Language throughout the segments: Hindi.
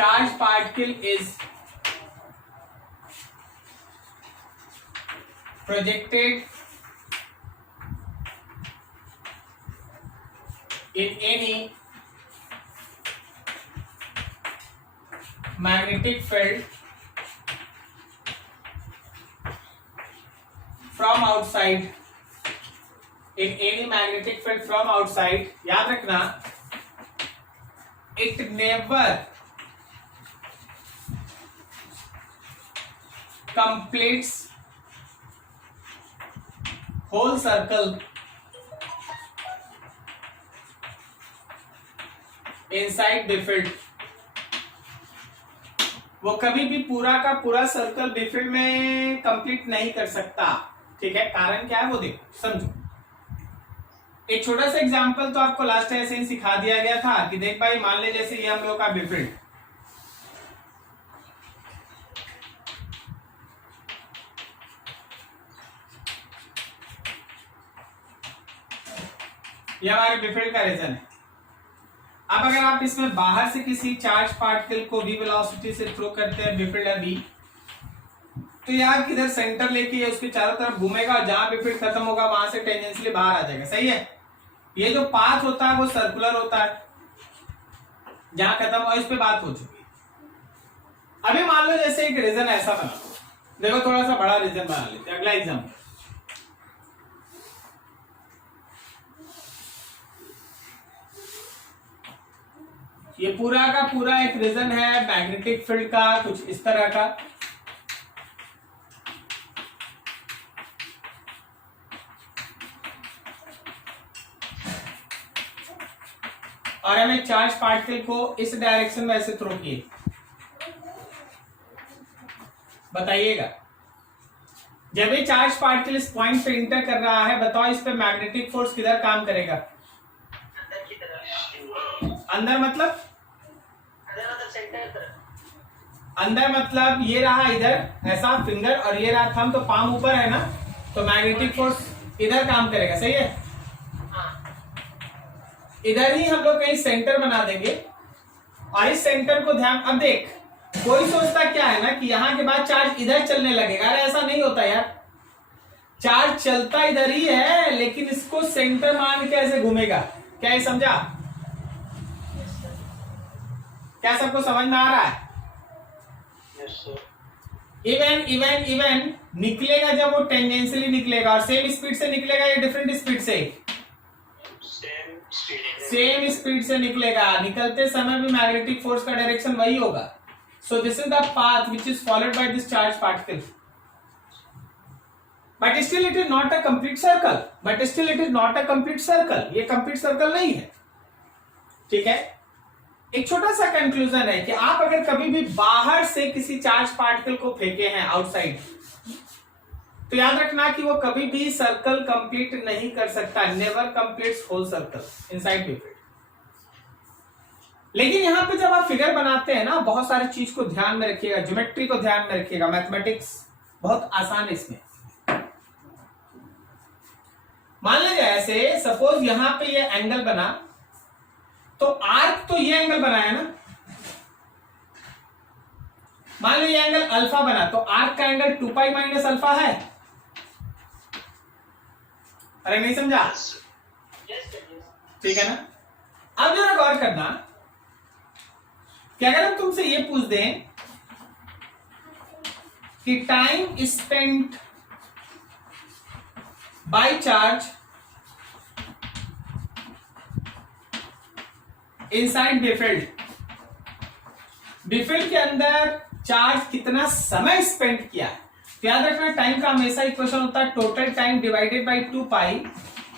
charged particle is projected in any magnetic field from outside, in any magnetic field from outside, याद रखना, it never completes whole circle inside the field. वो कभी भी पूरा का पूरा सर्कल बिफिल्ड में कंप्लीट नहीं कर सकता, ठीक है। कारण क्या है वो देखो, समझो। एक छोटा सा एग्जांपल तो आपको लास्ट ऐसे ही सिखा दिया गया था कि देख भाई, मान ले जैसे ये हम लोग का बिफिल्ड, ये हमारे बिफिल्ड का रीजन है। अब अगर आप इसमें बाहर से किसी चार्ज पार्टिकल को v वेलोसिटी से थ्रो करते हैं बिफिल्ड है v, तो यार किधर सेंटर लेके उसके चारों तरफ घूमेगा और जहां बिफिल्ड खत्म होगा वहां से टेंजेंशियली बाहर आ जाएगा, सही है। ये जो पाथ होता है वो सर्कुलर होता है, जहां खत्म हो, इस पे बात हो चुकी है। अभी मान लो जैसे एक रीजन ऐसा बना, देखो थोड़ा सा बड़ा रीजन बना लेते हैं। अगला एग्जाम्पल, ये पूरा का पूरा एक रीजन है मैग्नेटिक फील्ड का, कुछ इस तरह का। और हमें चार्ज पार्टिकल को इस डायरेक्शन में ऐसे थ्रो किए, बताइएगा जब ये चार्ज पार्टिकल इस पॉइंट पे इंटर कर रहा है, बताओ इस पे मैग्नेटिक फोर्स किधर काम करेगा? अंदर मतलब अंदर मतलब ये रहा इधर ऐसा फिंगर और ये रहा थंब, तो पाम ऊपर है ना, तो मैग्नेटिक फोर्स इधर काम करेगा, सही है। इधर ही हम लोग कहीं सेंटर बना देंगे और इस सेंटर को ध्यान, अब देख कोई सोचता क्या है ना कि यहां के बाद चार्ज इधर चलने लगेगा, अरे ऐसा नहीं होता यार, चार्ज चलता इधर ही है लेकिन इसको सेंटर मान के ऐसे घूमेगा। क्या ये समझा? क्या सबको समझ में आ रहा है? इवन इवन इवन निकलेगा जब वो टेंजेंशियली निकलेगा और सेम स्पीड से निकलेगा या डिफरेंट स्पीड से? सेम स्पीड से निकलेगा, निकलते समय भी मैग्नेटिक फोर्स का डायरेक्शन वही होगा। So this is the path which is followed by this charge particle, but still it is not a complete circle, but still it is not a complete circle, ये कंप्लीट सर्कल नहीं है, ठीक है। एक छोटा सा कंक्लूजन है कि आप अगर कभी भी बाहर से किसी चार्ज पार्टिकल को फेंके हैं आउटसाइड, तो याद रखना कि वो कभी भी सर्कल कंप्लीट नहीं कर सकता, never completes whole circle inside B field. लेकिन यहां पे जब आप फिगर बनाते हैं ना, बहुत सारी चीज को ध्यान में रखिएगा, ज्योमेट्री को ध्यान में रखिएगा, मैथमेटिक्स बहुत आसान है इसमें। मान लीजिए ऐसे सपोज यहां पे ये एंगल बना, तो आर्क तो ये एंगल बनाया ना, मान लो ये एंगल अल्फा बना, तो आर्क का एंगल 2 पाई माइनस अल्फा है। अरे नहीं समझा? ठीक है ना। अब जरा गौर करना कि अगर हम तुमसे ये पूछ दें कि time spent by charge inside B field, B field के अंदर चार्ज कितना समय स्पेंड किया, तो याद रखना टाइम का हमेशा इक्वेशन होता है total time divided by 2 pi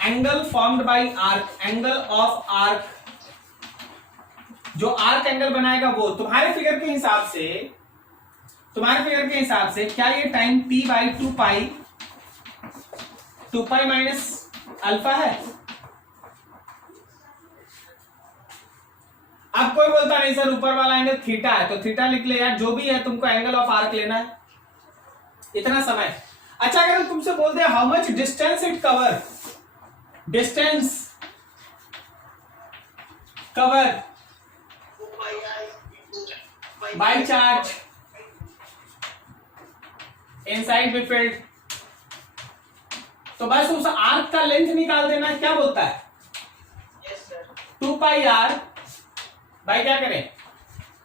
angle formed by arc, angle of arc, जो आर्क एंगल बनाएगा वो तुम्हारे फिगर के हिसाब से क्या ये time t by 2 pi minus alpha है? अब कोई बोलता नहीं सर ऊपर वाला एंगल थीटा है, तो थीटा लिख ले यार, जो भी है तुमको एंगल ऑफ आर्क लेना है, इतना समय। अच्छा अगर हम तुमसे बोलते हैं how much distance it cover, distance cover by charge inside B field. तो बस उस आर्क का लेंथ निकाल देना। क्या बोलता है? 2 पाई आर बाई क्या करें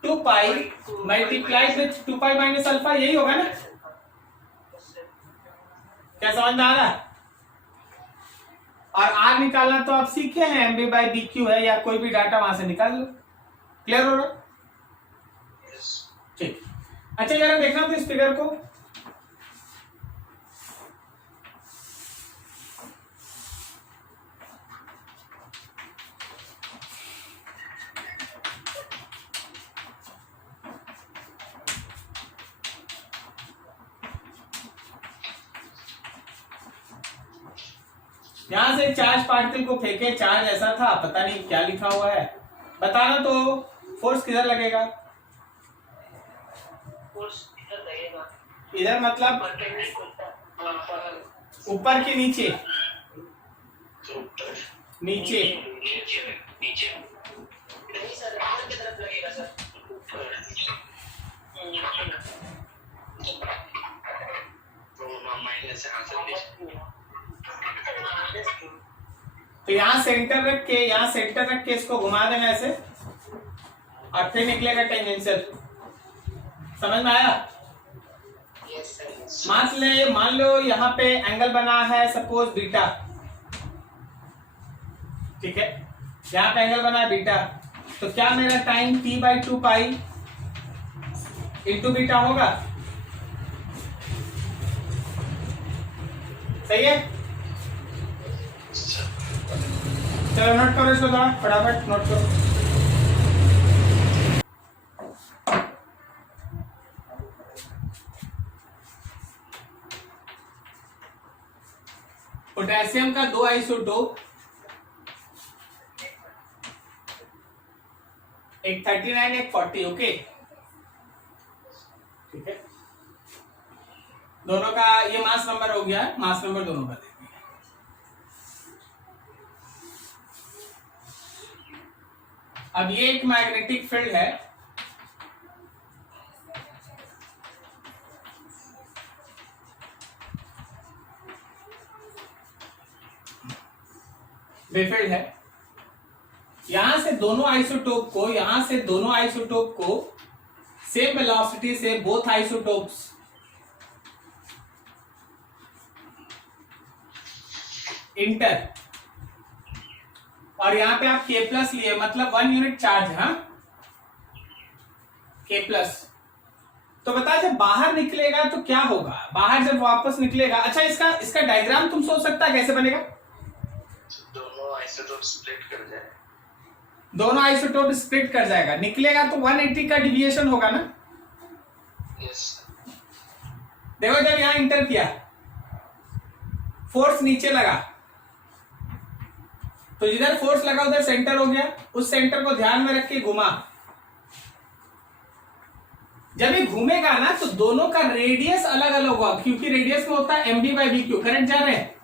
2 pi multiplied with 2 pi minus alpha, यही होगा ना? क्या समझ में आ रहा है? और आर निकालना तो आप सीखे हैं, M B by B Q है, या कोई भी डाटा वहां से निकाल लो। क्लियर हो रहा? ठीक। अच्छा जरा देखना तो इस फिगर को। यहां से चार्ज पार्टिकल को फेंके, चार्ज ऐसा था, पता नहीं क्या लिखा हुआ है, बताना तो। फोर्स किधर लगेगा? फोर्स इधर लगेगा। इधर मतलब ऊपर के नीचे? नीचे नीचे नहीं सर, ऊपर की तरफ लगेगा सर। तो यहाँ सेंटर रख के, यहाँ सेंटर रख के इसको घुमा देना ऐसे, और फिर निकलेगा टेंजेंशियल। समझ में आया? मान लो यहाँ पे एंगल बना है सपोज बीटा, ठीक है? यहाँ पे एंगल बना है बीटा, तो क्या मेरा time t by 2 pi into beta होगा? सही है? चलो नोट करो इसको, थोड़ा फटाफट नोट करो। पोटेशियम का 2 आइसोटोप, एक 39 एक 40, ओके? ठीक है, दोनों का ये मास नंबर हो गया, मास नंबर दोनों का देंगे। अब ये एक मैग्नेटिक फील्ड है, बेफील्ड है। यहां से दोनों आइसोटोप को सेम वेलोसिटी से बोथ आइसोटोप्स इंटर, और यहां पे आप K प्लस लिए, मतलब 1 यूनिट चार्ज है, हाँ K प्लस। तो बता, जब बाहर निकलेगा तो क्या होगा? बाहर जब वापस निकलेगा, अच्छा इसका डायग्राम तुम सोच सकता है कैसे बनेगा? दोनों आइसोटोप स्प्लिट कर जाए, दोनों आइसोटोप स्प्लिट कर जाएगा, निकलेगा तो 180 का डिविएशन होगा ना? यस। देखो जब यहां इंटर किया, फोर्स नीचे लगा, तो जिधर फोर्स लगा उधर सेंटर हो गया, उस सेंटर को ध्यान में रख के घुमा। जब ये घूमेगा ना तो दोनों का रेडियस अलग अलग होगा, क्योंकि रेडियस में होता है M B by B Q. Correct जा रहे हैं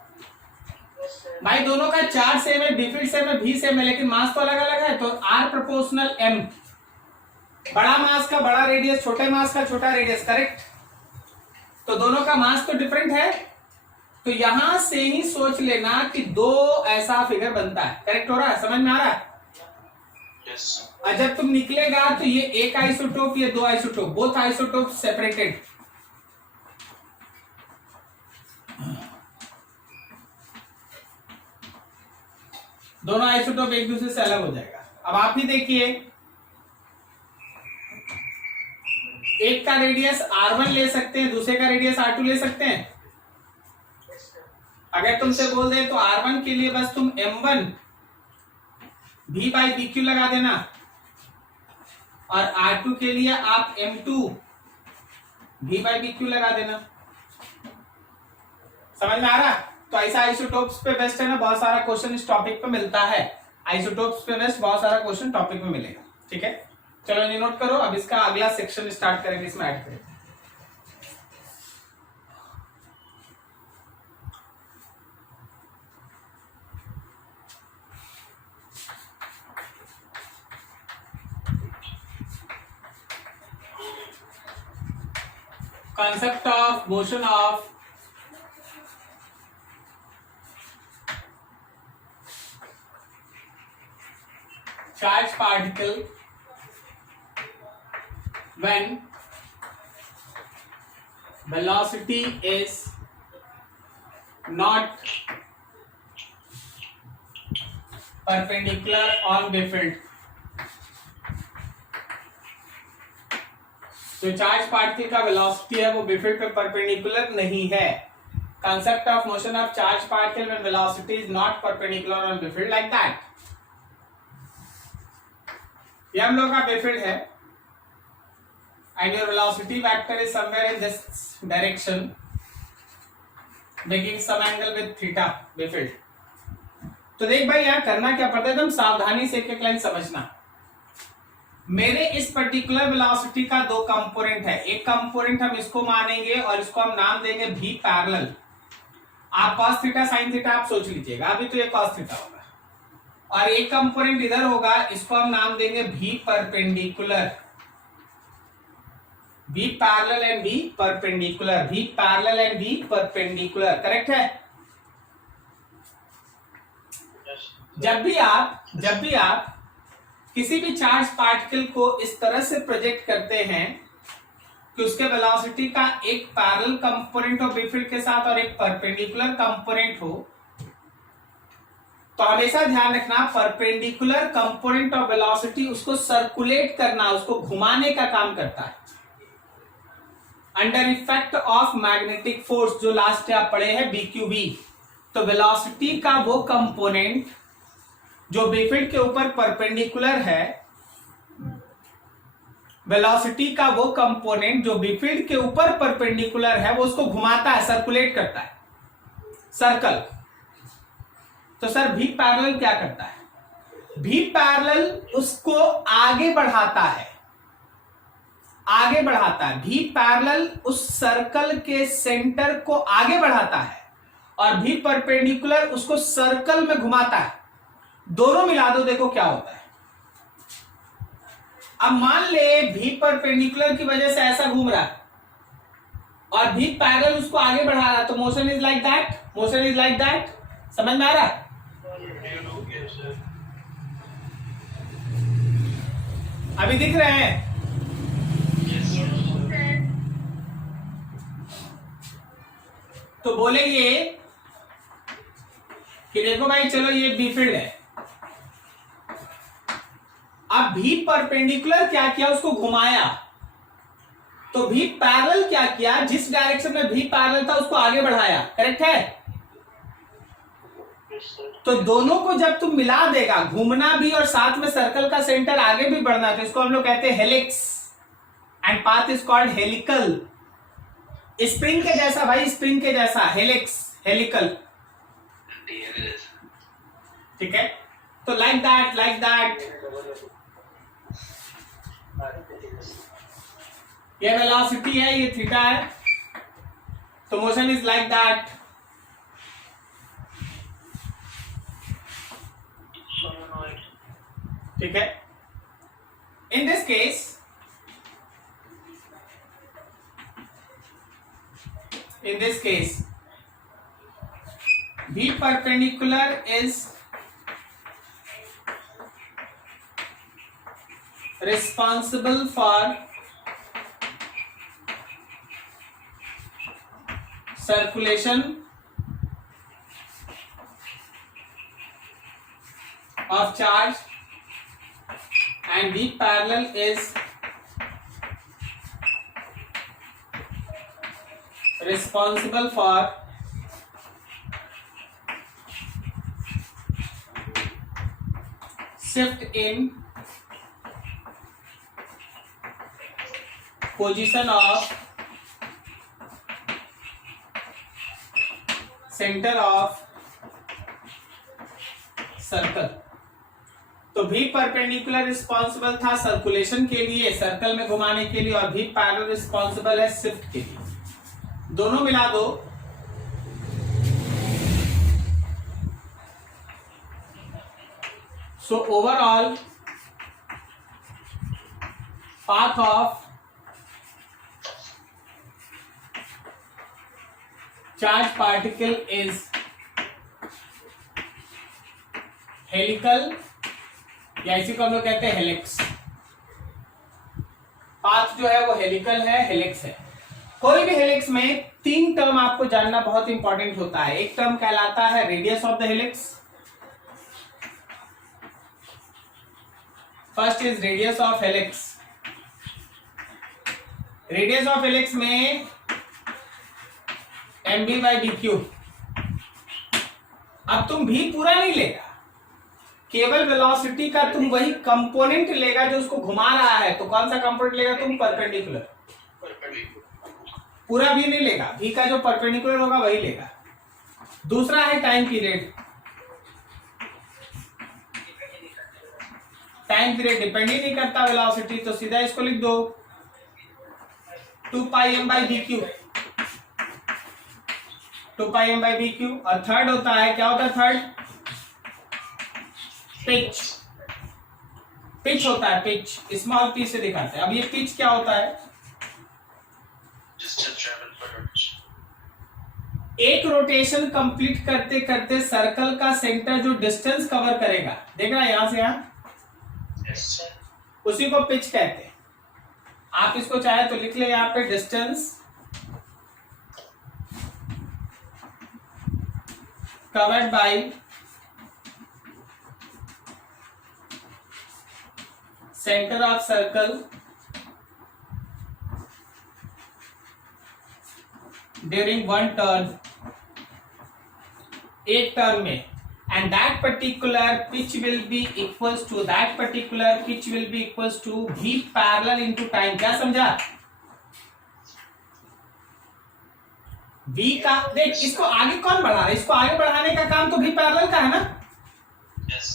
भाई? दोनों का चार्ज सेम है, बी फील्ड सेम है, भी सेम है, लेकिन मास तो अलग अलग है, तो आर प्रोपोर्शनल एम। बड़ा मास का बड़ा रेडियस, छोटे मास का छोटा रेडियस, करेक्ट? तो दोनों का मास तो डिफरेंट है, तो यहां से ही सोच लेना कि दो ऐसा फिगर बनता है। करेक्ट हो रहा है? समझ में आ रहा है? यस। और जब तुम निकलेगा तो ये एक आइसोटोप, ये 2 आइसोटोप, बोथ आइसोटोप सेपरेटेड। दोनों आइसोटोप एक दूसरे से अलग हो जाएगा। अब आप ही देखिए, एक का रेडियस R1 ले सकते हैं, दूसरे का रेडियस R2 ले सकते हैं। अगर तुमसे बोल दे तो R1 के लिए बस तुम M1 V by B Q लगा देना, और R2 के लिए आप M2 V by B Q लगा देना। समझ में आ रहा? तो ऐसा आइसोटोप्स पे बेस्ट है ना, बहुत सारा क्वेश्चन इस टॉपिक पे मिलता है। आइसोटोप्स पे बेस्ट बहुत सारा क्वेश्चन टॉपिक में मिलेगा, ठीक है? चलो ये नोट करो, अब इसका अगला सेक्शन स्टार्ट करेंगे, इसमें ऐड करेंगे। concept of motion of charged particle when velocity is not perpendicular on Biffeld. जो चार्ज पार्टिकल का वेलोसिटी है वो बिफिल्ड पे परपेंडिकुलर नहीं है. Concept of motion of charge particle when velocity is not perpendicular on B field like that. ये हम लोग का बिफिल्ड है and your velocity vector is somewhere in this direction making some angle with theta B field. तो देख भाई यहाँ करना क्या पड़ता है, एकदम सावधानी से एक एक लाइन समझना. मेरे इस पर्टिकुलर वेलोसिटी का दो कंपोनेंट है. एक कंपोनेंट हम इसको मानेंगे और इसको हम नाम देंगे भी पैरेलल. आप cos थीटा sin थीटा आप सोच लीजिएगा, अभी तो ये cos थीटा होगा. और एक कंपोनेंट इधर होगा, इसको हम नाम देंगे भी परपेंडिकुलर. भी पैरेलल एंड भी परपेंडिकुलर. भी पैरेलल एंड भी परपेंडिकुलर. करेक्ट है. जब भी आप किसी भी चार्ज पार्टिकल को इस तरह से प्रोजेक्ट करते हैं कि उसके वेलोसिटी का एक पैरेलल कंपोनेंट हो बिफिल्ड के साथ और एक परपेंडिकुलर कंपोनेंट हो, तो हमेशा ध्यान रखना परपेंडिकुलर कंपोनेंट ऑफ वेलोसिटी उसको सर्कुलेट करना, उसको घुमाने का काम करता है under effect of magnetic force, जो लास्ट आप पढ़े हैं BQV. तो वेलोसिटी का वो कंपोनेंट जो बिफिल्ड के ऊपर परपेंडिकुलर है, वेलोसिटी का वो कंपोनेंट जो बिफिल्ड के ऊपर परपेंडिकुलर है, वो उसको घुमाता है, सर्कुलेट करता है, सर्कल. तो सर भी पैरेलल क्या करता है? भी पैरेलल उसको आगे बढ़ाता है. भी पैरेलल उस सर्कल के सेंटर को आगे बढ़ाता है और भी परपेंडिकुलर उसको सर्कल में घुमाता है. दोनों मिला दो, देखो क्या होता है. अब मान ले भी परपेंडिकुलर की वजह से ऐसा घूम रहा है और भी पैरेलल उसको आगे बढ़ा रहा है, तो मोशन इज लाइक दैट. समझ में आ रहा है? अभी दिख रहे हैं? तो बोलेंगे कि देखो भाई चलो ये बिफिल्ड है. अब भी परपेंडिकुलर क्या किया, उसको घुमाया. तो भी पैरेलल क्या किया, जिस डायरेक्शन में भी पैरेलल था उसको आगे बढ़ाया. करेक्ट है? तो दोनों को जब तुम मिला देगा, घूमना भी और साथ में सर्कल का सेंटर आगे भी बढ़ना, तो इसको हम लोग कहते हैं helix and path is called helical. Spring के जैसा भाई, स्प्रिंग के जैसा हेलिक्स, हेलिकल. ठीक है? तो लाइक दैट ये वेलोसिटी है, ये थीटा है, तो मोशन इज लाइक दैट. ठीक है? In this case B perpendicular is responsible for circulation of charge and B parallel is responsible for shift in position of center of circle. तो भी परपेंडिकुलर रिस्पॉन्सिबल था सर्कुलेशन के लिए, सर्कल में घुमाने के लिए, और भी पैरेलल रिस्पॉन्सिबल है शिफ्ट के लिए. दोनों मिला दो, so overall path of charge particle is helical, या इसी को हम लोग कहते हैं हेलिक्स। पाथ जो है वो हेलिकल है, हेलिक्स है। कोई भी हेलिक्स में 3 टर्म आपको जानना बहुत इंपॉर्टेंट होता है। एक टर्म कहलाता है radius of the helix. First is radius of helix. Radius of helix में mv/dq। अब तुम भी पूरा नहीं लेगा, केवल वेलोसिटी का तुम वही कंपोनेंट लेगा जो उसको घुमा रहा है। तो कौन सा कंपोनेंट लेगा तुम? परपेंडिकुलर। पूरा भी नहीं लेगा, भी का जो परपेंडिकुलर होगा वही लेगा। दूसरा है time period. Time period depend ही नहीं करता वेलोसिटी, तो सीधा इसको लिख दो 2πm/dq। 2πm/dq। और थर्ड होता है, क्या होता है थर्ड? पिच। पिच होता है, पिच स्मॉल पी से दिखाते हैं। अब ये पिच क्या होता है? एक रोटेशन कंप्लीट करते करते सर्कल का सेंटर जो डिस्टेंस कवर करेगा, देख रहा है यहां से यहां, उसी को पिच कहते हैं। आप इसको चाहे तो लिख ले यहां पे distance covered by centre of circle during one turn, एक टर्न में, and that particular pitch will be equals to v parallel into time। क्या समझा? v का देख, इसको आगे कौन बढ़ा रहा है? इसको आगे बढ़ाने का काम तो v पैरेलल का है ना। yes,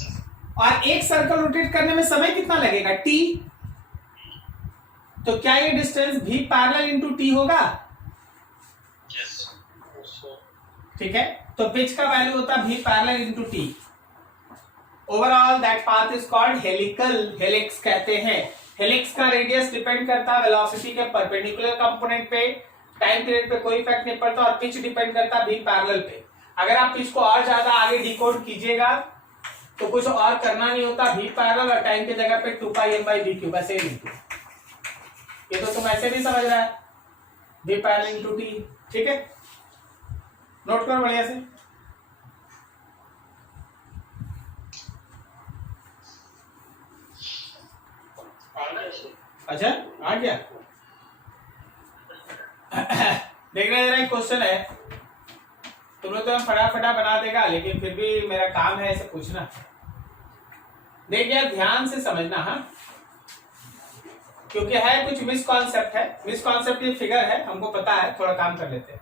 और एक सर्कल रोटेट करने में समय कितना लगेगा? t। तो क्या ये distance v parallel into t होगा? yes, ठीक है, तो पिच का वैल्यू होता है v parallel into t। Overall that path is called helical, helix कहते हैं। हेलिक्स का रेडियस डिपेंड करता है वेलोसिटी के परपेंडिकुलर कंपोनेंट पे, टाइम पीरियड पे कोई इफेक्ट नहीं पड़ता, और पिच डिपेंड करता है v पैरेलल पे। अगर आप पिच को और ज्यादा आगे डिकोड कीजिएगा तो कुछ और करना नहीं होता, v पैरेलल और टाइम की जगह पे 2πm/dq बस ये लिख दो। ये तो तुम ऐसे भी समझ रहा है, v पैरेलल into t। ठीक है, नोट करो बढ़िया से। अच्छा आ गया। देखना जरा, एक क्वेश्चन है, तुम लोग तो फटाफटा बना देगा, लेकिन फिर भी मेरा काम है ऐसे पूछना। देख यार, ध्यान से समझना, हाँ, क्योंकि है कुछ मिसकॉन्सेप्ट है। मिसकॉन्सेप्ट ये फिगर है, हमको पता है, थोड़ा काम कर लेते हैं।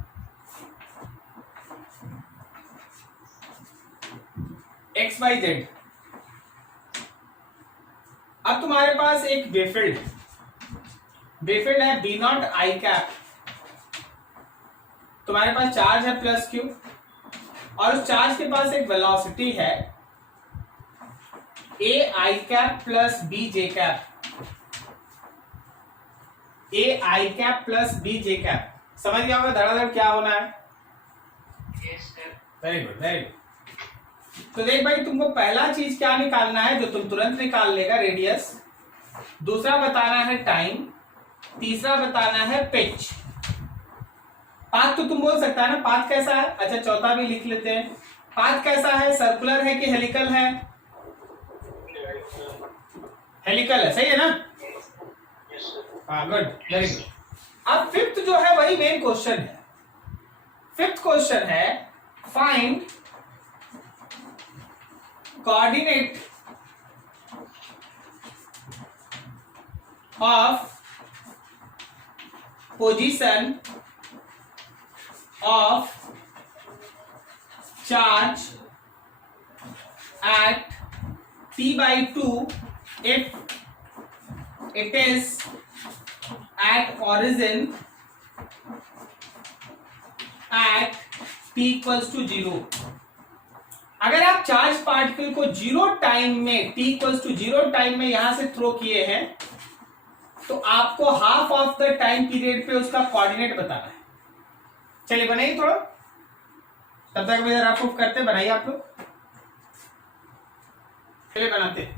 X Y Z. अब तुम्हारे पास एक वेफिल्ड है बी नॉट आई कैप। तुम्हारे पास चार्ज है प्लस क्यू, और उस चार्ज के पास एक वेलोसिटी है a i cap plus b j cap. A i cap plus b j cap. समझ गया होगा धड़ाधड़ क्या होना है? Very good, very good. तो देख भाई, तुमको पहला चीज क्या निकालना है जो तुम तुरंत निकाल लेगा? रेडियस। दूसरा बताना है टाइम। तीसरा बताना है पिच। पाथ तो तुम बोल सकता है ना, पाथ कैसा है? अच्छा, चौथा भी लिख लेते हैं। पाथ कैसा है? सर्कुलर है कि हेलिकल है? हेलिकल है, सही है ना? हाँ, गुड, वेरी गुड। अब फिफ्थ जो है वही मेन क्वेश्चन है। फिफ्थ क्वेश्चन है find coordinate of position of charge at t/2 if it is at origin at t equals to 0। अगर आप चार्ज पार्टिकल को 0 टाइम में, t equals to 0 टाइम में यहां से थ्रो किए हैं, तो आपको half of the time period पे उसका कोऑर्डिनेट बताना है। चलिए बनाइए थोड़ा। तब तक मुझे रफ ऑफ करते, बनाइए आप लोग, चलिए बनाते।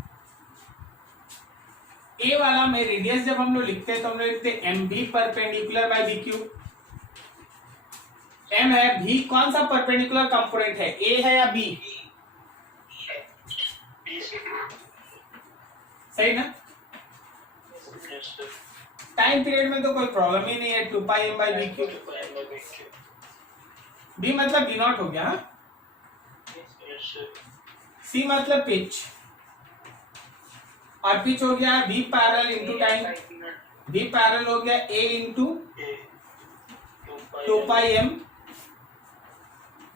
ए वाला में रेडियस जब हम लोग लिखते हैं तो हम लोग लिखते हैं M B perpendicular by B Q. M है, भी कौन सा परपेंडिकुलर कंपोनेंट है, ए है या बी? सही ना? टाइम पीरियड में तो कोई प्रॉब्लम ही नहीं है, 2 pi M by B Q. B मतलब बी नॉट हो गया। सी मतलब पिच, और पिच हो गया B parallel into time, B parallel हो गया A into 2 pi M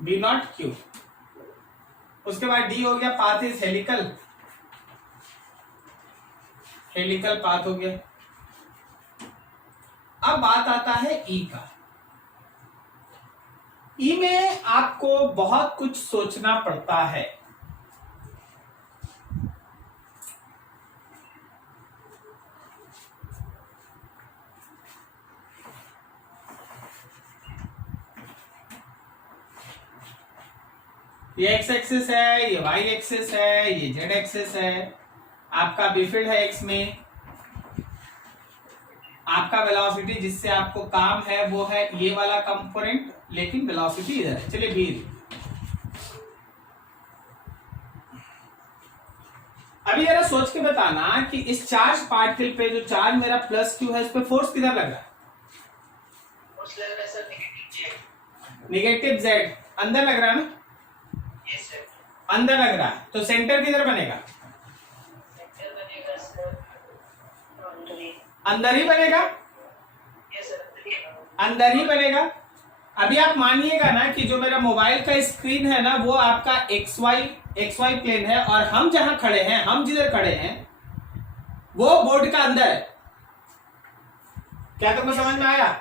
B naught Q. उसके बाद डी हो गया path is helical, helical path हो गया। अब बात आता है ई का। ई में आपको बहुत कुछ सोचना पड़ता है। ये एक्स एक्सिस है, ये वाई एक्सिस है, ये जेड एक्सिस है। आपका बी फील्ड है एक्स में, आपका वेलोसिटी जिससे आपको काम है वो है ये वाला कंपोनेंट, लेकिन वेलोसिटी इधर है। चलिए बी, अभी जरा सोच के बताना कि इस चार्ज पार्टिकल पे जो चार्ज मेरा प्लस क्यू है, इस पे फोर्स किधर लग रहा है? नेगेटिव जेड, अंदर लग रहा है ना? अंदर लग रहा है, तो सेंटर किधर बनेगा? अंदर ही बनेगा, अंदर ही बनेगा। अभी आप मानिएगा ना कि जो मेरा मोबाइल का स्क्रीन है ना वो आपका एक्स वाई प्लेन है, और हम जहां खड़े हैं, हम जिधर खड़े हैं वो बोर्ड का अंदर है। क्या तुमको समझ में आया?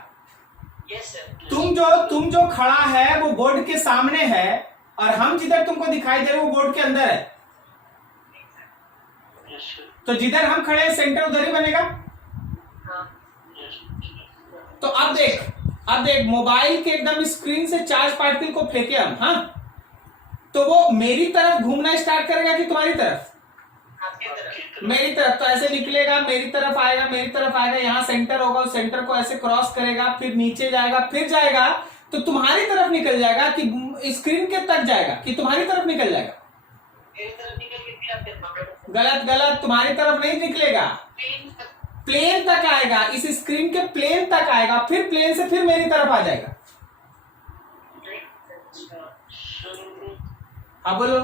तुम जो खड़ा है वो बोर्ड के सामने है, और हम जिधर तुमको दिखाई दे रहे वो बोर्ड के अंदर है। तो जिधर हम खड़े हैं सेंटर उधर ही बनेगा। तो अब देख मोबाइल के एकदम स्क्रीन से चार्ज पार्टिकल को फेंके हम, हाँ, तो वो मेरी तरफ घूमना स्टार्ट करेगा कि तुम्हारी तरफ? मेरी तरफ। तो ऐसे निकलेगा, मेरी तरफ आएगा, मेरी तरफ आएगा, यहाँ सेंटर होगा, उस सेंटर को ऐसे क्रॉस करेगा, फिर नीचे जाएगा, फिर जाएगा तो तुम्हारी तरफ निकल जाएगा कि स्क्रीन के तक जाएगा कि तुम्हारी तरफ निकल जाएगा? गलत, तुम्हारी तरफ नहीं निकलेगा, प्लेन तक आएगा, इस स्क्रीन के प्लेन तक आएगा, फिर प्लेन से फिर मेरी तरफ आ जाएगा। हाँ बोलो।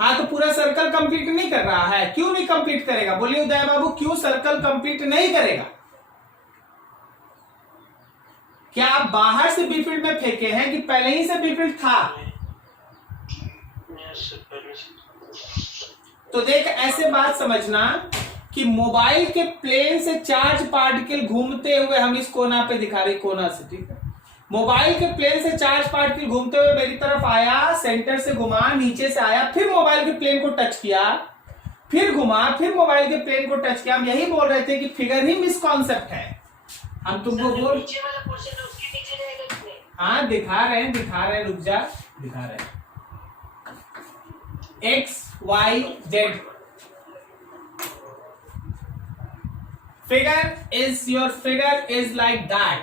हाँ तो पूरा सर्कल कंप्लीट नहीं कर रहा है। क्यों नहीं कंप्लीट करेगा? बोलिए उदय बाबू, क्यों सर्कल कंप्लीट नहीं करेगा? क्या आप बाहर से बी फील्ड में फेंके हैं कि पहले ही से बी फील्ड था? तो देख, ऐसे बात समझना कि मोबाइल के प्लेन से चार्ज पार्टिकल घूमते हुए, हम इस कोना पे दिखा रहे, कोना से, ठीक है, मोबाइल के प्लेन से चार्ज पार्टिकल घूमते हुए मेरी तरफ आया, सेंटर से घुमा, नीचे से आया, फिर मोबाइल के प्लेन को टच किया, फिर घुमा, फिर मोबाइल के प्लेन को टच किया। हम यही बोल रहे थे कि फिगर ही मिसकॉन्सेप्ट है। हम तुमको बोल, नीचे वाला पोर्शन उसके नीचे जाएगा कि नहीं? हाँ दिखा रहे हैं, रुक जा, दिखा रहे हैं। X Y Z figure is like that।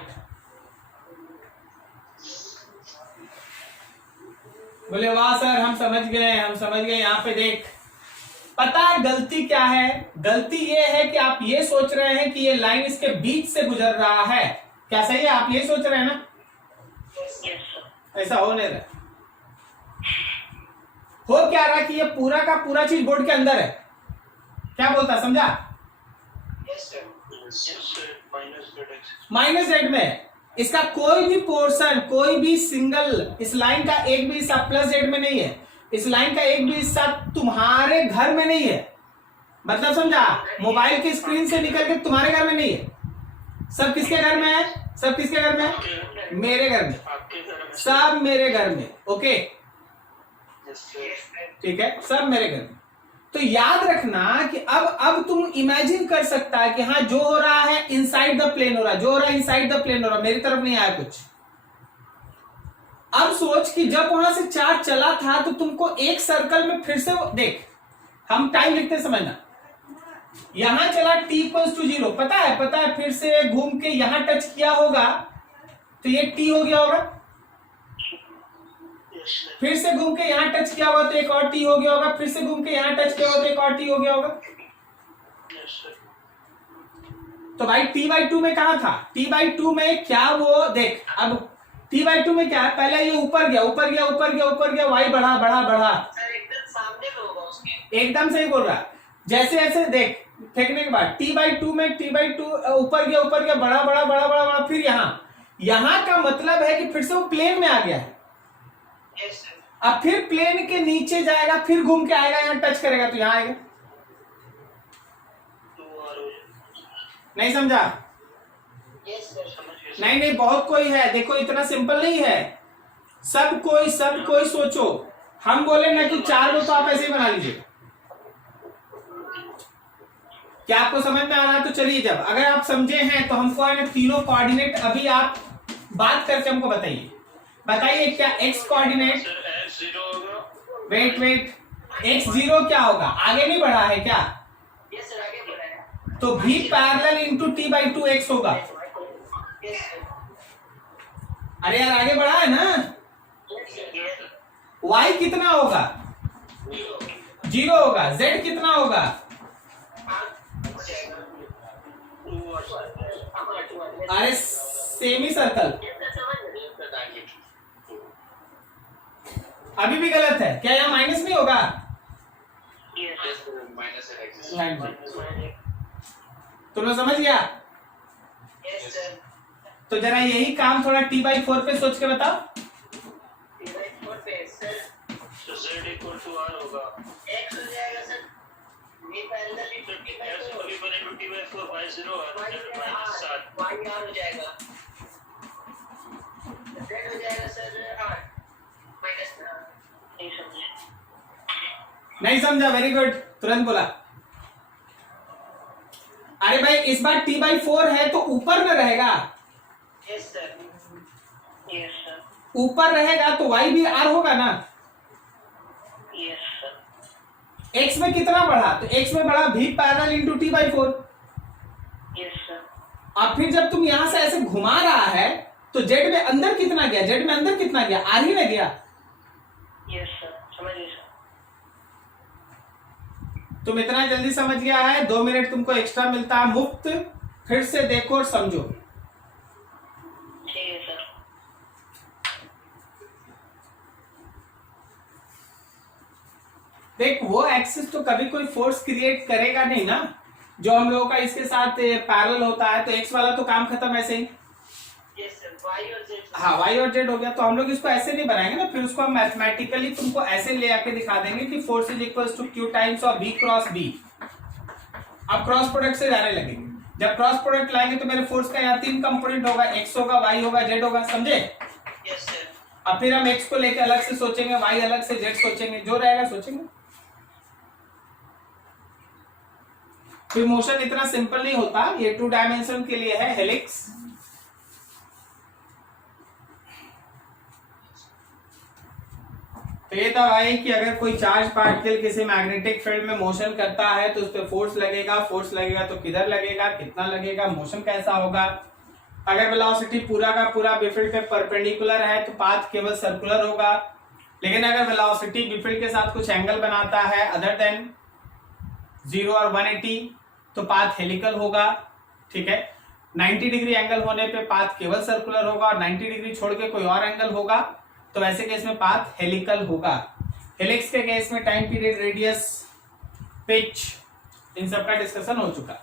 बोले वाह सर, हम समझ गए। यहाँ पे देख, पता है गलती क्या है? गलती ये है कि आप ये सोच रहे हैं कि ये लाइन इसके बीच से गुजर रहा है। क्या सही है? आप ये सोच रहे हैं ना? ऐसा हो नहीं रहा। हो क्या रहा कि ये पूरा का पूरा चीज बोर्ड के अंदर है। क्या बोलता, समझा? माइनस जेड में इसका कोई भी पोर्शन, कोई भी सिंगल, इस लाइन का एक भी हिस्सा प्लस जेड में नहीं है। इस लाइन का एक भी हिस्सा तुम्हारे घर में नहीं है। मतलब समझा? मोबाइल की स्क्रीन से निकल के तुम्हारे घर में नहीं है। सब किसके घर में है? सब किसके घर में है? मेरे घर में, सब मेरे घर में। ओके, ठीक है, सब मेरे घर में। तो याद रखना कि अब तुम इमेजिन कर सकता है कि हाँ, जो हो रहा है इनसाइड द प्लेन हो रहा है, जो हो रहा है इनसाइड द प्लेन हो रहा है, मेरी तरफ नहीं आया कुछ। अब सोच कि जब वहां से चार्ज चला था तो तुमको एक सर्कल में फिर से देख, हम टाइम लिखते समझना, यहां चला t इक्वल्स टू 0, पता है, फिर से घूम के यहां टच किया होगा तो ये t हो गया होगा, फिर से घूम के यहां टच किया होगा तो एक और t हो गया होगा, फिर से घूम के यहां टच किया होगा तो एक और t हो गया होगा। तो भाई t/2 में कहा था, t/2 में क्या वो देख, अब t/2 में क्या है, पहले ये ऊपर गया y बढ़ा बढ़ा बढ़ा, सर एकदम सामने में होगा उसके। एकदम सही बोल रहा, जैसे ऐसे देख फेंकने के बाद t/2 में t/2 ऊपर गया बढ़ा बढ़ा बढ़ा बढ़ा बढ़ा, फिर यहां का मतलब है कि फिर से वो प्लेन में आ गया है। Yes sir. अब फिर प्लेन के नीचे जाएगा, फिर घूम के आएगा, यहां टच करेगा तो यहां आएगा। नहीं समझा? यस सर समझ गया। नहीं बहुत कोई है, देखो इतना सिंपल नहीं है, सब कोई सोचो, हम बोले ना कि 4 दो तो आप ऐसे ही बना लीजिए। क्या आपको समझ में आ रहा है? तो चलिए, जब अगर आप समझे हैं तो हमको है ना तीनों कोऑर्डिनेट अभी आप बात करके हमको बताइए क्या x कोऑर्डिनेट, वेट x0 क्या होगा, आगे नहीं बढ़ा है क्या? यस सर आगे बढ़ाएगा। तो v parallel into t/2 x होगा। Yes sir. अरे यार आगे बढ़ा है ना। y कितना होगा? 0 होगा। z कितना होगा? अरे सेमी सर्कल, अभी भी गलत है क्या? यहाँ माइनस नहीं होगा? तुमने समझ गया? Yes sir. तो जरा यही काम थोड़ा t/4 पे सोच के बताओ। t/4 पे सर तो z इक्वल टू r होगा। x हो जाएगा sir v parallel into x t/4 equal to t/4 y 0 y minus 7 y r हो जाएगा। z हो जाएगा सर r माइनस नहीं समझे। नहीं समझा? वेरी गुड, तुरंत बोला। अरे भाई इस बार t/4 है तो ऊपर में रहेगा। Yes sir. Yes sir. ऊपर रहेगा तो y भी r होगा ना। Yes sir. x में कितना बढ़ा? तो x में बढ़ा v parallel into t/4। Yes sir. अब फिर जब तुम यहां से ऐसे घुमा रहा है तो z में अंदर कितना गया? z में अंदर कितना गया? r ही ना गया। यस सर समझ गए सर। तुम इतना जल्दी समझ गया है, 2 मिनट तुमको एक्स्ट्रा मिलता है मुफ्त, फिर से देखो और समझो। ठीक है सर। देख वो एक्सिस तो कभी कोई फोर्स क्रिएट करेगा नहीं ना, जो हम लोगों का इसके साथ पैरेलल होता है, तो x वाला तो काम खत्म ऐसे ही। यस सर y और z। हाँ y और z हो गया, तो हम लोग इसको ऐसे नहीं बनाएंगे ना, फिर उसको हम मैथमेटिकली तुमको ऐसे ले आके दिखा देंगे कि force is equals to q times of v cross b। अब क्रॉस प्रोडक्ट से जाने लगेंगे, जब क्रॉस प्रोडक्ट लाएंगे तो मेरे फोर्स का यहाँ 3 कंपोनेंट होगा, x होगा, y होगा, z होगा, समझे? Yes sir. अब फिर हम x को लेके अलग से सोचेंगे, y अलग से, z सोचेंगे, जो रहेगा सोचेंगे। फिर मोशन इतना सिंपल नहीं होता, ये 2 डायमेंशन के लिए है हेलिक्स। तो ये था भाई कि अगर कोई चार्ज पार्टिकल किसी मैग्नेटिक फील्ड में मोशन करता है तो उस पर फोर्स लगेगा तो किधर लगेगा, कितना लगेगा, मोशन कैसा होगा। अगर वेलोसिटी पूरा का पूरा बिफील्ड पे परपेंडिकुलर है तो पाथ केवल सर्कुलर होगा, लेकिन अगर वेलोसिटी बिफील्ड के साथ कुछ एंगल बनाता है अदर देन 0 और 180 तो पाथ हेलिकल होगा। ठीक है, 90 डिग्री एंगल होने पे पाथ केवल सर्कुलर होगा और 90 डिग्री छोड़ के कोई और एंगल होगा तो वैसे केस में पाथ हेलिकल होगा। हेलिक्स के केस में टाइम पीरियड, रेडियस, पिच, इन सब का डिस्कशन हो चुका।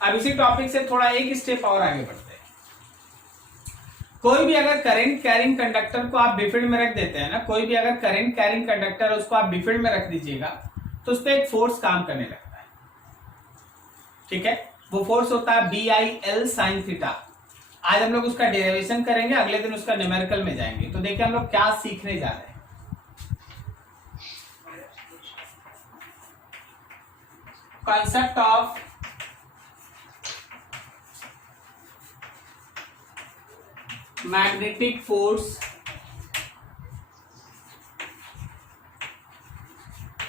अब इसी टॉपिक से थोड़ा एक स्टेप और आगे बढ़ते हैं। कोई भी अगर करंट कैरिंग कंडक्टर को आप बिफील्ड में रख देते हैं ना, कोई भी अगर करंट कैरिंग कंडक्टर उसको आप बिफील्ड में रख दीजिएगा तो उस पर एक फोर्स काम करने लगता है। ठीक है, वो फोर्स होता है BIL sin थीटा। आज हम लोग उसका डेरिवेशन करेंगे, अगले दिन उसका न्यूमेरिकल में जाएंगे। तो देखिए हम लोग क्या सीखने जा रहे हैं। Concept of magnetic force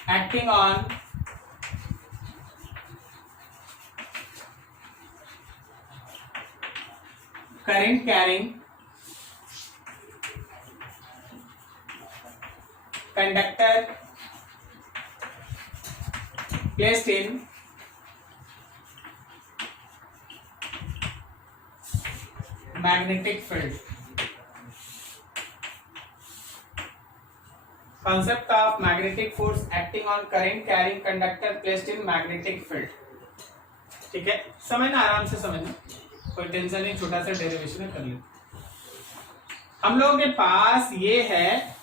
acting on current carrying conductor placed in magnetic field. Concept of magnetic force acting on current carrying conductor placed in magnetic field. ठीक है, समझना, आराम से समझना, कोई टेंशन नहीं, छोटा सा डेरिवेशन कर ले। हम लोगों के पास ये है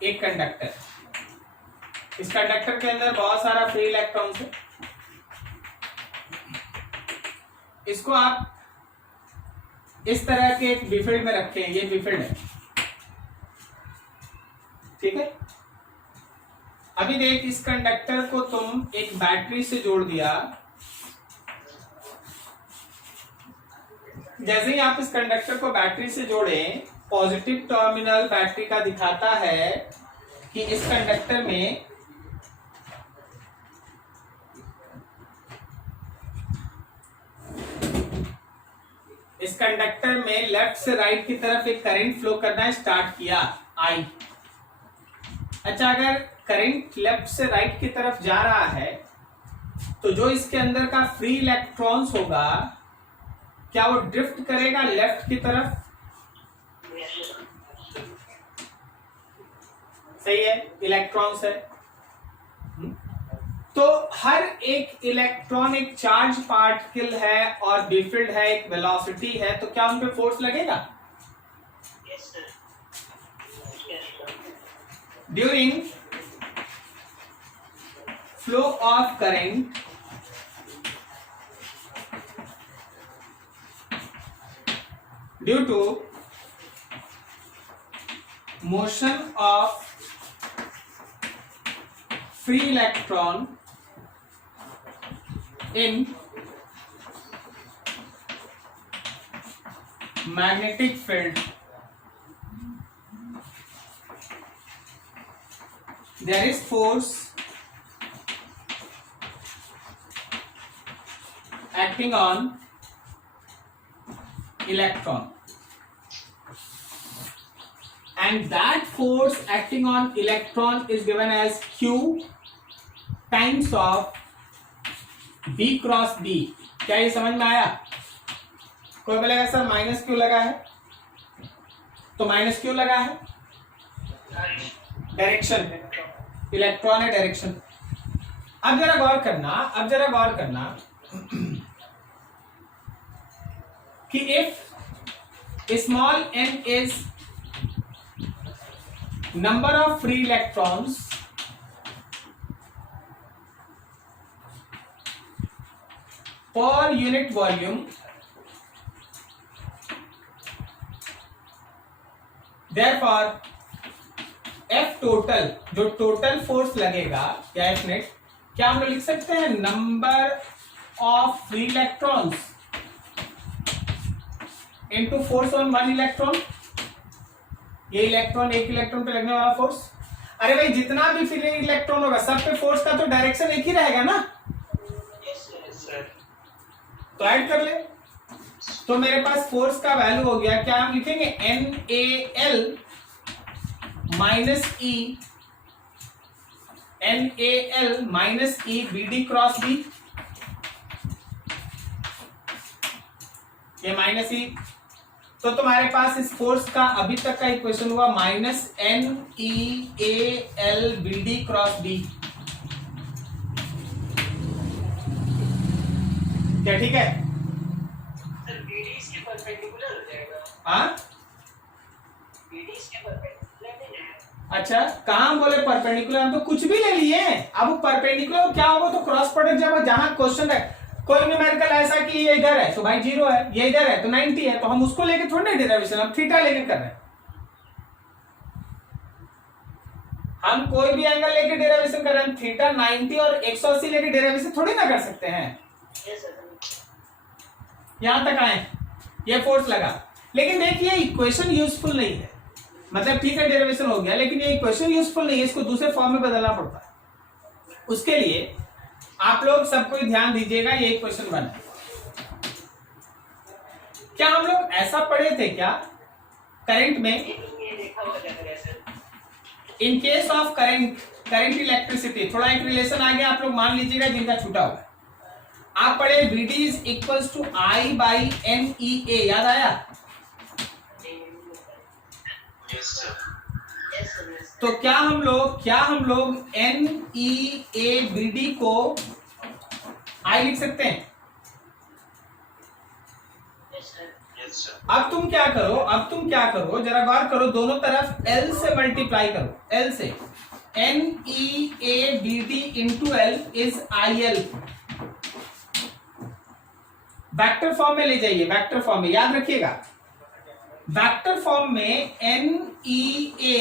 एक कंडक्टर, इस कंडक्टर के अंदर बहुत सारा फ्री इलेक्ट्रॉन्स है। इसको आप इस तरह के एक बिफिल्ड में रखें, ये बिफिल्ड है, ठीक है। अभी देख, इस कंडक्टर को तुम एक बैटरी से जोड़ दिया, जैसे ही आप इस कंडक्टर को बैटरी से जोड़ें, पॉजिटिव टर्मिनल बैटरी का दिखाता है कि इस कंडक्टर में लेफ्ट से राइट की तरफ एक करंट फ्लो करना स्टार्ट किया, आई। अच्छा, अगर करंट लेफ्ट से राइट की तरफ जा रहा है तो जो इसके अंदर का फ्री इलेक्ट्रॉन्स होगा, क्या वो ड्रिफ्ट करेगा लेफ्ट की तरफ? सही है, इलेक्ट्रॉन्स है। तो हर एक इलेक्ट्रॉन एक चार्ज पार्टिकल है और बिफिल्ड है, एक वेलोसिटी है, तो क्या उन पे फोर्स लगेगा? During flow of current due to motion of free electron in magnetic field, there is force acting on electron, and that force acting on electron is given as Q times of B cross B। क्या ये समझ में आया? कोई बोलेगा सर माइनस क्यों लगा है, तो माइनस क्यों लगा है? डायरेक्शन, इलेक्ट्रॉन है, डायरेक्शन। अब जरा गौर करना, कि if small n is number of free electrons per unit volume, therefore F total, जो टोटल फोर्स लगेगा या F नेट, क्या हम लोग लिख सकते हैं number of free electrons into force on one electron. ये इलेक्ट्रॉन, एक इलेक्ट्रॉन पे लगने वाला फोर्स। अरे भाई, जितना भी फ्री इलेक्ट्रॉन होगा सब पे फोर्स का तो डायरेक्शन एक ही रहेगा ना, तो ऐड कर ले। तो मेरे पास फोर्स का वैल्यू हो गया, क्या हम लिखेंगे NaL माइनस ई, NaL माइनस ई BD क्रॉस B, ये माइनस ई। तो तुम्हारे पास इस फोर्स का अभी तक का इक्वेशन हुआ minus NeAL BD cross B। क्या ठीक है? सर BD इसके परपेंडिकुलर हो जाएगा। हाँ, BD इसके परपेंडिकुलर नहीं जाएगा। अच्छा, कहाँ बोले परपेंडिकुलर? हम तो कुछ भी ले लिए। अब वो परपेंडिकुलर क्या होगा, तो क्रॉस प्रोडक्ट, जब जहां क्वेश्चन है कोई न्यूमेरिकल ऐसा कि ये इधर है तो भाई 0 है, ये इधर है तो 90 है, तो हम उसको लेके थोड़ी ना डेरिवेशन, हम थीटा लेके कर रहे हैं। हम कोई भी एंगल लेके डेरिवेशन कर रहे हैं, थीटा 90 और 180 लेके डेरिवेशन थोड़ी ना कर सकते हैं। Yes sir. यहां तक आए, ये फोर्स लगा, लेकिन देखिए इक्वेशन यूजफुल नहीं है। मतलब ठीक है डेरिवेशन हो गया, लेकिन ये इक्वेशन यूजफुल नहीं है, इसको दूसरे फॉर्म में बदलना पड़ता है। उसके लिए आप लोग सब कोई ध्यान दीजिएगा, ये क्वेश्चन 1 है। क्या हम लोग ऐसा पढ़े थे क्या करंट में, ये देखा हुआ क्या करें sir? In case of current electricity, थोड़ा एक रिलेशन आ गया, आप लोग मान लीजिएगा जिनका छूटा हुआ है। आप पढ़े VD is equals to I by NEA, याद आया? Yes sir. Yes sir, yes तो क्या हम लोग NEA BD को I लिख सकते हैं? सर। Yes sir. अब तुम क्या करो, जरा गौर करो, दोनों तरफ L से मल्टीप्लाई करो, L से। NEA BD into L is IL। Vector form में ले जाइए, वेक्टर फॉर्म में याद रखिएगा, वेक्टर फॉर्म में NEA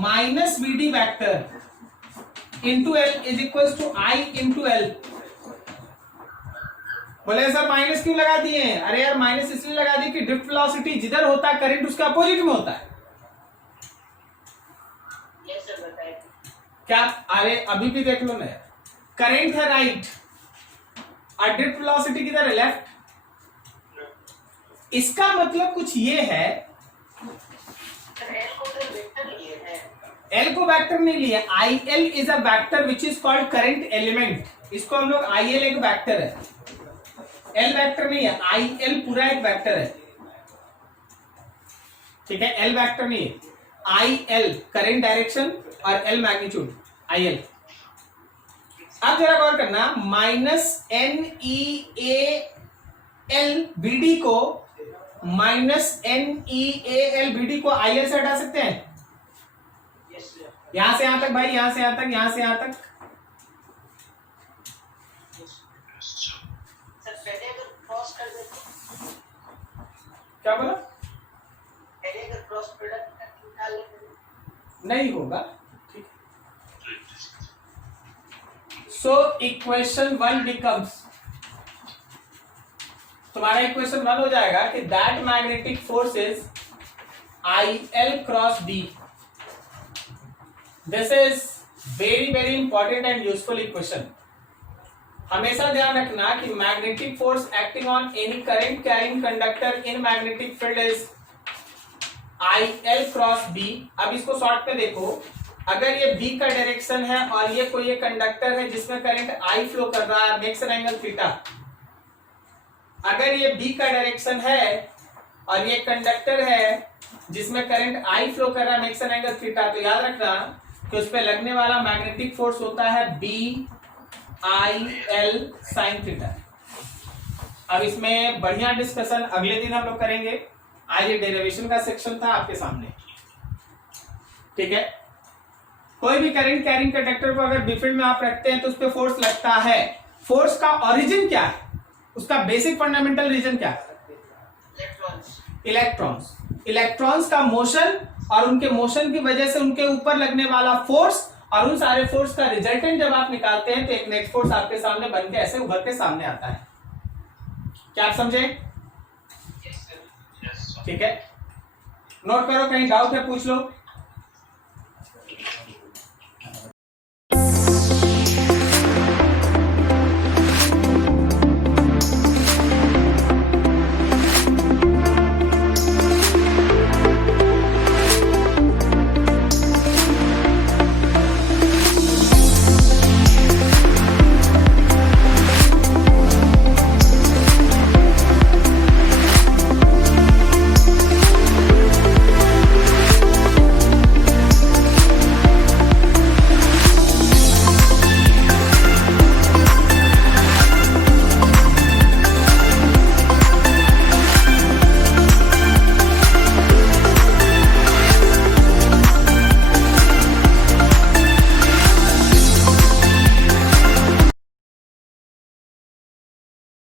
minus BD vector into L is equal to I into L। बोले सर माइनस क्यों लगा दिए हैं? अरे यार माइनस इसलिए लगा दिए कि ड्रिफ्ट वेलोसिटी जिधर होता है करंट उसके अपोजिट में होता है। यस सर, बताइए। क्या? अरे अभी भी देख लो ना, करंट है राइट और ड्रिफ्ट वेलोसिटी किधर है? लेफ्ट। इसका मतलब कुछ ये है, सर एल को तो वेक्टर लिए है। L को वेक्टर नहीं लिया, IL is a vector which is called current element. इसको हम लोग IL एक वेक्टर है, L वेक्टर नहीं है, IL पूरा एक वेक्टर है, ठीक है? L वेक्टर नहीं है, IL करंट डायरेक्शन और L मैग्नीट्यूड, IL। अब जरा गौर करना, माइनस NEAL BD को माइनस NEAL BD को IL से हटा सकते हैं? Yes sir. यहां से यहां तक भाई, यहां से यहां तक, यहां से यहां तक। सर पहले अगर क्रॉस कर दे तो, क्या बोला? पहले अगर क्रॉस प्रोडक्ट निकाल ले तो नहीं होगा, ठीक। सो इक्वेशन 1 बिकम्स, तुम्हारा इक्वेशन 1 हो जाएगा कि that magnetic force is IL cross B। This is very very important and useful equation. हमेशा ध्यान रखना कि magnetic force acting on any current carrying conductor in magnetic field is IL cross B। अब इसको शॉर्ट में देखो, अगर ये B का डायरेक्शन है और ये कोई एक कंडक्टर है जिसमें करंट I फ्लो कर रहा है, मेक्स एन एंगल थीटा। अगर ये B का डायरेक्शन है और ये कंडक्टर है जिसमें करंट I फ्लो कर रहा है, मेक्स एन एंगल थीटा, तो याद रखना कि उस पर लगने वाला मैग्नेटिक फोर्स होता है BIL साइन थीटा। अब इसमें बढ़िया डिस्कशन अगले दिन हम लोग करेंगे, आज ये डेरिवेशन का सेक्शन था आपके सामने, ठीक है? कोई भी करंट कैरिंग कंडक्टर को अगर बी फील्ड में आप रखते हैं तो उस पर फोर्स लगता है। फोर्स का ओरिजिन क्या है, उसका बेसिक फंडामेंटल रीजन क्या है? इलेक्ट्रॉन्स। इलेक्ट्रॉन्स का मोशन और उनके मोशन की वजह से उनके ऊपर लगने वाला फोर्स, और उन सारे फोर्स का रिजल्टेंट जब आप निकालते हैं तो एक नेट फोर्स आपके सामने बन के ऐसे उभर के सामने आता है। क्या आप समझे? Yes sir. Yes sir. ठीक है, नोट करो, कहीं डाउट है पूछ लो।